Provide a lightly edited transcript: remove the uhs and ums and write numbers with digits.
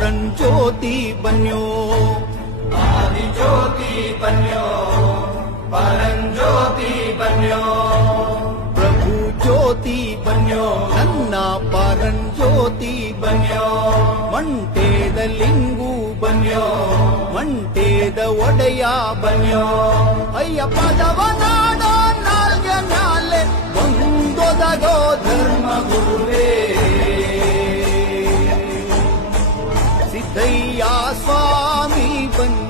ಪರಂಜ್ಯೋತಿ ಬನ್ಯೋ, ಆದಿಜ್ಯೋತಿ ಬನ್ಯೋ, ಪರಂಜ್ಯೋತಿ ಬನ್ಯೋ, ಪ್ರಭು ಜ್ಯೋತಿ ಬನ್ಯೋ, ನನ್ನ ಪರಂಜ್ಯೋತಿ ಬನ್ಯೋ, ಮಂಟೇದ ಲಿಂಗು ಬನ್ಯೋ, ಮಂಟೇದ ಒಡೆಯ ಬನ್ಯೋ, ಅಯ್ಯಪ್ಪದವ ನಾಡೋ ನಾಲ್ಗೆ ಮ್ಯಾಲೆ ಒಂದೊದಗೋ ಧರ್ಮ ಗುರುವೇ, ಸಿದ್ದಯ್ಯ ಸ್ವಾಮಿ ಬನ್ನಿ